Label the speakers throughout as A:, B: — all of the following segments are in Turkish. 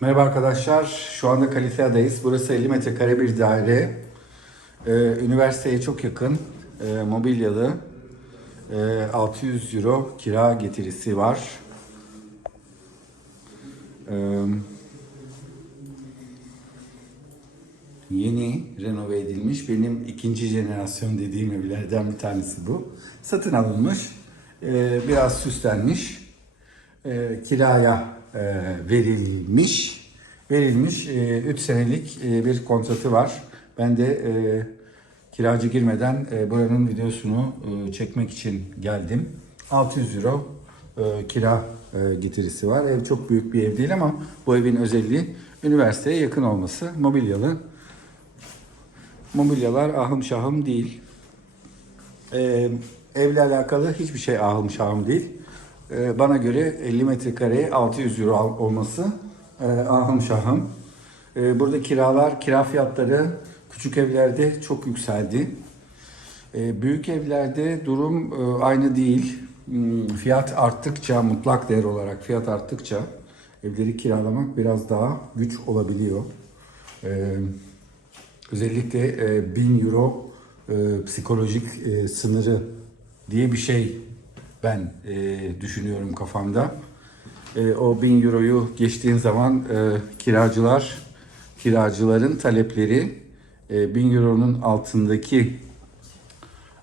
A: Merhaba arkadaşlar. Şu anda Kalifia'dayız. Burası 50 metrekare bir daire. Ee, üniversiteye çok yakın. Ee, mobilyalı. Ee, 600 euro kira getirisi var. Ee, yeni renove edilmiş. Benim ikinci jenerasyon dediğim evlerden bir tanesi bu. Satın alınmış. Ee, biraz süslenmiş. Ee, kiraya e, verilmiş. Verilmiş 3 senelik e, bir kontratı var. Ben de e, kiracı girmeden e, buranın videosunu e, çekmek için geldim. 600 euro e, kira e, getirisi var. Ev çok büyük bir ev değil ama bu evin özelliği üniversiteye yakın olması. Mobilyalı. Mobilyalar ahım şahım değil. Ee, evle alakalı hiçbir şey ahım şahım değil. Ee, bana göre 50 metrekareye 600 euro olması e, ahım şahım. Ee, burada kiralar, kira fiyatları küçük evlerde çok yükseldi. Ee, büyük evlerde durum e, aynı değil. Hmm, Fiyat arttıkça, mutlak değer olarak fiyat arttıkça evleri kiralamak biraz daha güç olabiliyor. Özellikle e, 1000 euro e, psikolojik sınırı diye bir şey ben e, düşünüyorum kafamda. E, o 1000 euroyu geçtiğin zaman e, kiracılar, kiracıların talepleri e, 1000 euronun altındaki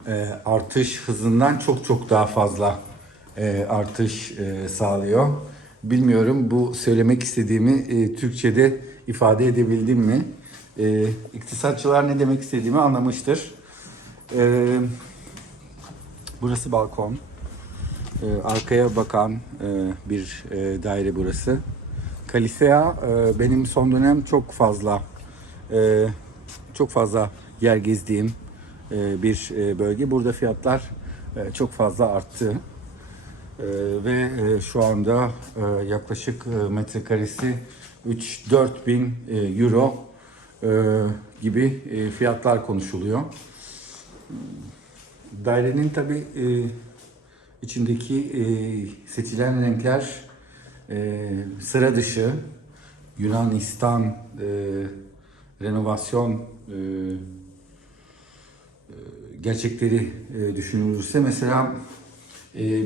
A: e, artış hızından çok çok daha fazla e, artış e, sağlıyor. Bilmiyorum bu söylemek istediğimi e, Türkçe'de ifade edebildim mi? E, iktisatçılar ne demek istediğimi anlamıştır. E, burası balkon. E, arkaya bakan e, bir e, daire burası. Kalifea e, benim son dönem çok fazla çok fazla yer gezdiğim bir bölge. Burada fiyatlar çok fazla arttı. Ve şu anda yaklaşık metrekaresi 3-4 bin euro gibi fiyatlar konuşuluyor. Dairenin tabi içindeki e, seçilen renkler e, sıra dışı Yunanistan e, renovasyon e, e, gerçekleri e, düşünülürse mesela e,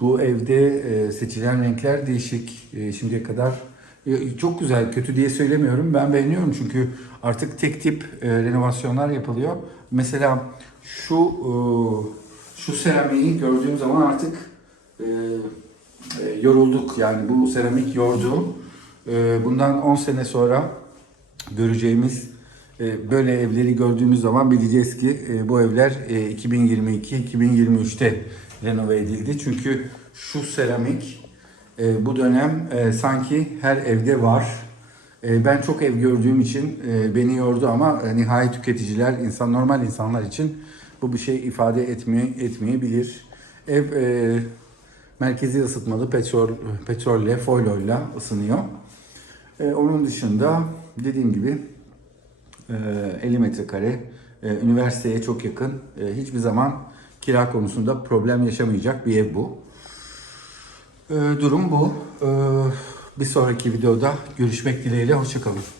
A: bu evde e, seçilen renkler değişik e, şimdiye kadar e, çok güzel kötü diye söylemiyorum ben beğeniyorum çünkü artık tek tip e, renovasyonlar yapılıyor. Mesela şu e, şu seramiği gördüğüm zaman artık e, e, yorulduk yani bu seramik yordu E, bundan 10 sene sonra göreceğimiz e, böyle evleri gördüğümüz zaman bileceğiz ki e, bu evler 2022-2023'te renove edildi. Çünkü şu seramik e, bu dönem e, sanki her evde var. E, Ben çok ev gördüğüm için e, beni yordu ama e, nihai tüketiciler, insan normal insanlar için bu bir şey ifade etmeye etmeyebilir. Ev e, merkezi ısıtmalı petrol petrolle, foiloyla ısınıyor. E, onun dışında dediğim gibi e, 50 metrekare, e, üniversiteye çok yakın. E, hiçbir zaman kira konusunda problem yaşamayacak bir ev bu. E, durum bu. E, bir sonraki videoda görüşmek dileğiyle. Hoşçakalın.